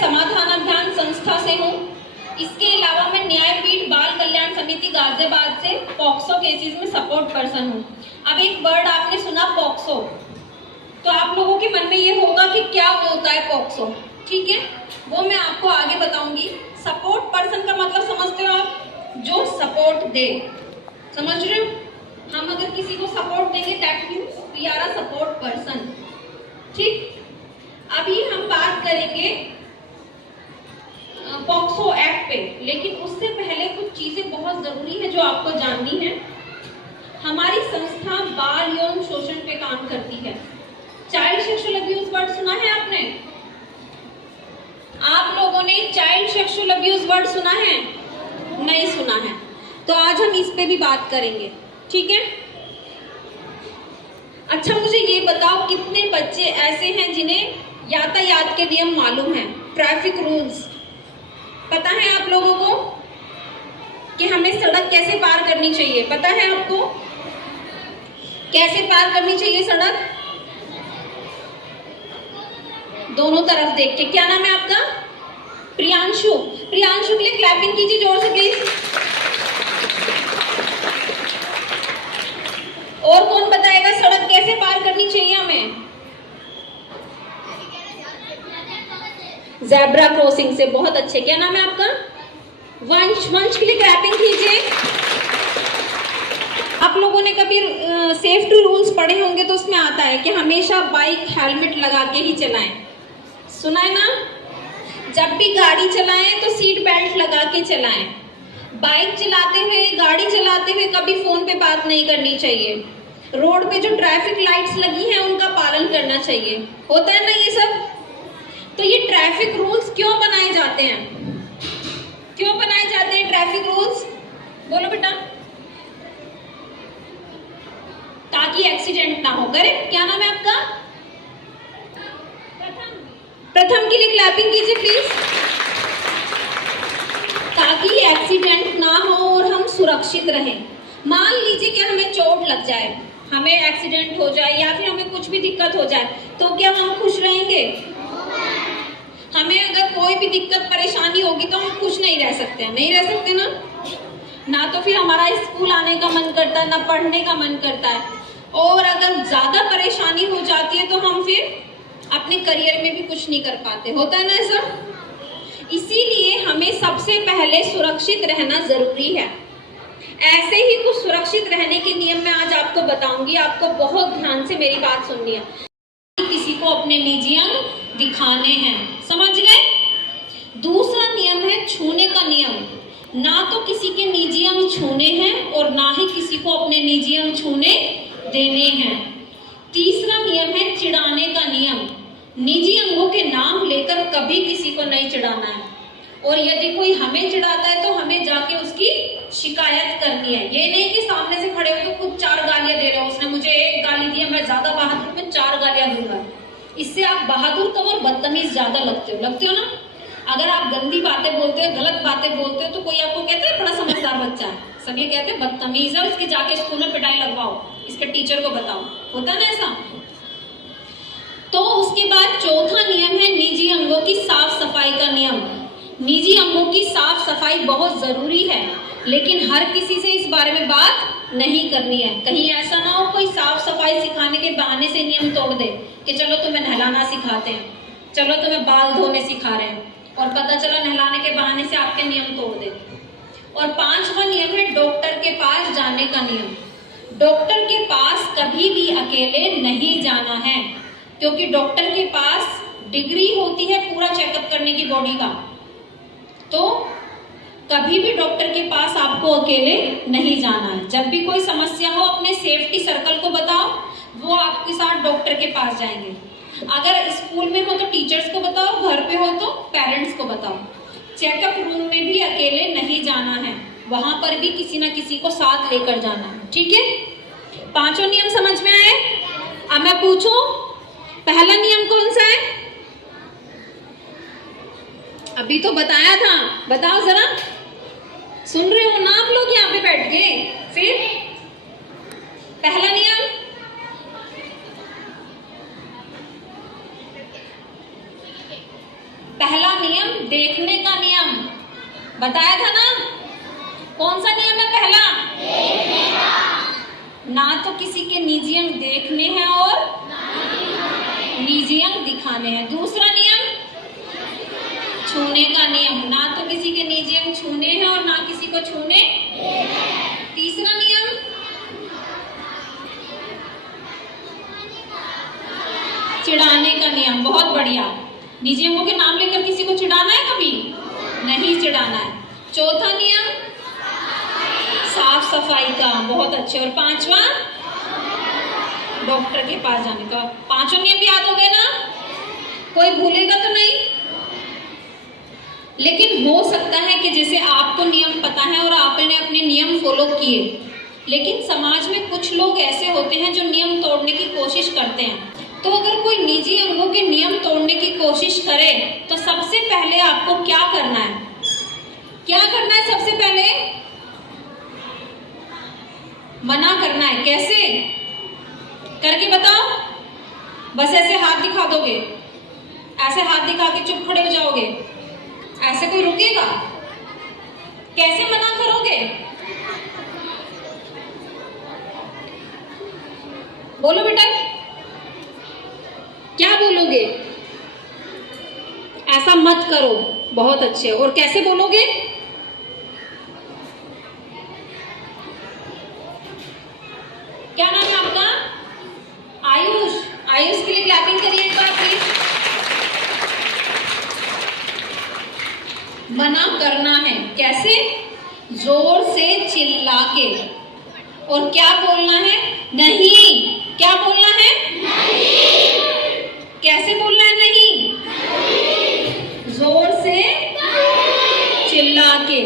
समाधान अभियान संस्था से हूँ। इसके अलावा मैं न्यायपीठ बाल कल्याण समिति गाजियाबाद से पॉक्सो केसेस में सपोर्ट पर्सन हूँ। अब एक वर्ड आपने सुना पॉक्सो, तो आप लोगों के मन में ये होगा कि क्या होता है पॉक्सो, ठीक है, वो मैं आपको आगे बताऊंगी। सपोर्ट पर्सन का मतलब समझते हो आप? जो सपोर्ट दे, समझ रहे हो? हम अगर किसी को सपोर्ट देंगे that means we are a support person, ठीक। अभी हम बात करेंगे पॉक्सो एक्ट पे, लेकिन उससे पहले कुछ चीजें बहुत जरूरी है जो आपको जाननी है। हमारी संस्था बाल यौन शोषण पे काम करती है। चाइल्ड सेक्सुअल अब्यूज वर्ड सुना है आपने? आप लोगों ने चाइल्ड सेक्सुअल अब्यूज वर्ड सुना है? नहीं सुना है, तो आज हम इस पे भी बात करेंगे, ठीक है। अच्छा, मुझे ये बताओ कितने बच्चे ऐसे हैं जिन्हें यातायात के नियम मालूम है, ट्रैफिक रूल्स पता है आप लोगों को कि हमें सड़क कैसे पार करनी चाहिए? पता है आपको कैसे पार करनी चाहिए सड़क? दोनों तरफ देख के। क्या नाम है आपका? प्रियांशु। प्रियांशु के लिए क्लैपिंग कीजिए जोर से प्लीज। और कौन बताएगा सड़क कैसे पार करनी चाहिए हमें? ज़ेब्रा क्रॉसिंग से। बहुत अच्छे। क्या नाम है आपका? वंश। वंश के लिए क्लैपिंग कीजिए। आप लोगों ने कभी सेफ्टी रूल्स पढ़े होंगे तो उसमें आता है कि हमेशा बाइक हेलमेट लगा के ही चलाएं, सुना है ना? जब भी गाड़ी चलाएं तो सीट बेल्ट लगा के चलाएं। बाइक चलाते हुए, गाड़ी चलाते हुए कभी फोन पे बात नहीं करनी चाहिए। रोड पे जो ट्रैफिक लाइट्स लगी हैं उनका पालन करना चाहिए। होता है ना ये सब? तो ये ट्रैफिक रूल्स क्यों बनाए जाते हैं? क्यों बनाए जाते हैं ट्रैफिक रूल्स? बोलो बेटा। ताकि एक्सीडेंट ना हो। करेक्ट। क्या नाम है आपका? प्रथम के लिए क्लैपिंग कीजिए प्लीज। ताकि एक्सीडेंट ना हो और हम सुरक्षित रहें। मान लीजिए कि हमें चोट लग जाए, हमें एक्सीडेंट हो जाए या फिर हमें कुछ भी दिक्कत हो जाए, तो क्या हम खुश रहेंगे? हमें अगर कोई भी दिक्कत परेशानी होगी तो हम खुश नहीं रह सकते हैं, नहीं रह सकते ना तो फिर हमारा स्कूल आने का मन करता है, ना पढ़ने का मन करता है। और अगर ज्यादा परेशानी हो जाती है तो हम फिर अपने करियर में भी कुछ नहीं कर पाते। होता है ना ऐसा? इसीलिए हमें सबसे पहले सुरक्षित रहना जरूरी है। ऐसे ही कुछ सुरक्षित रहने के नियम मैं आज आपको बताऊंगी। आपको बहुत ध्यान से मेरी बात सुननी है। किसी को अपने निजी अंग दिखाने हैं, समझ गए? दूसरा नियम है छूने का नियम। ना तो किसी के निजी अंग छूने हैं और ना ही किसी को अपने निजी अंग छूने देने हैं। तीसरा नियम है चिढ़ाने का नियम। निजी अंगों के नाम लेकर कभी किसी को नहीं चिढ़ाना है, और यदि कोई हमें चिढ़ाता है तो हमें जाके उसकी शिकायत करनी है। ये नहीं कि सामने से खड़े होकर खुद 4 गालियां दे रहे हो, उसने मुझे 1 गाली दी है, मैं ज्यादा बहादुर, मैं 4 गालियां दूंगा। इससे आप बहादुर कम और बदतमीज ज्यादा लगते हो ना? अगर आप गंदी बातें बोलते हो, गलत बातें बोलते हो, तो कोई आपको कहता है बड़ा समझदार बच्चा है, सब ये कहते हैं बदतमीज है, इसके जाके स्कूल में पिटाई लगवाओ, इसके टीचर को बताओ। होता है ना ऐसा? तो उसके बाद चौथा नियम है निजी अंगों की साफ सफाई का नियम। निजी अंगों की साफ सफाई बहुत जरूरी है, लेकिन हर किसी से इस बारे में बात नहीं करनी है। कहीं ऐसा ना हो कोई साफ सफाई सिखाने के बहाने से नियम तोड़ दे कि चलो तुम्हें नहलाना सिखाते हैं, चलो तुम्हें बाल धोने सिखा रहे हैं, और पता चला नहलाने के बहाने से आपके नियम तोड़ दे। और 5वां नियम है डॉक्टर के पास जाने का नियम। डॉक्टर के पास कभी भी अकेले नहीं जाना है, क्योंकि डॉक्टर के पास डिग्री होती है पूरा चेकअप करने की बॉडी का। तो कभी भी डॉक्टर के पास आपको अकेले नहीं जाना है। जब भी कोई समस्या हो अपने सेफ्टी सर्कल को बताओ, वो आपके साथ डॉक्टर के पास जाएंगे। अगर स्कूल में हो तो टीचर्स को बताओ, घर पे हो तो पेरेंट्स को बताओ। चेकअप रूम में भी अकेले नहीं जाना है, वहां पर भी किसी ना किसी को साथ लेकर जाना है, ठीक है? 5 नियम समझ में आए? अब मैं पूछूं, पहला नियम कौन सा है? अभी तो बताया था, बताओ जरा। सुन रहे हो ना आप लोग यहाँ पे बैठ के? फिर पहला नियम पहला नियम देखने का नियम बताया था ना। कौन सा नियम है पहला? देखने का। ना तो किसी के निजी अंग देखने हैं और निजी अंग दिखाने हैं। दूसरा नियम छूने का नियम, ना तो किसी के निजी अंग छूने हैं और ना किसी को छूने। तीसरा नियम चिढ़ाने का नियम। बहुत बढ़िया। निजी अंगों के नाम लेकर किसी को चिढ़ाना है कभी? नहीं चिढ़ाना है। चौथा नियम साफ सफाई का। बहुत अच्छे। और पांचवा डॉक्टर के पास जाने का। पांचों नियम याद हो गए ना? कोई भूलेगा तो नहीं? लेकिन हो सकता है कि जैसे आपको नियम पता है और आपने अपने नियम फॉलो किए, लेकिन समाज में कुछ लोग ऐसे होते हैं जो नियम तोड़ने की कोशिश करते हैं। तो अगर कोई निजी अंगों के नियम तोड़ने की कोशिश करे तो सबसे पहले आपको क्या करना है? क्या करना है? सबसे पहले मना करना है। कैसे करके बताओ? बस ऐसे हाथ दिखा दोगे? ऐसे हाथ दिखा के चुप खड़े हो जाओगे? ऐसे कोई रुकेगा? कैसे मना करोगे? बोलो बेटा, क्या बोलोगे? ऐसा मत करो। बहुत अच्छे। और कैसे बोलोगे? क्या नाम है आपका? आयुष। आयुष के लिए क्लैपिंग करिए एक बार प्लीज। मना करना है। कैसे? जोर से चिल्ला के। और क्या बोलना है? नहीं। क्या बोलना है? नहीं। कैसे बोलना है? नहीं। जोर से चिल्ला के।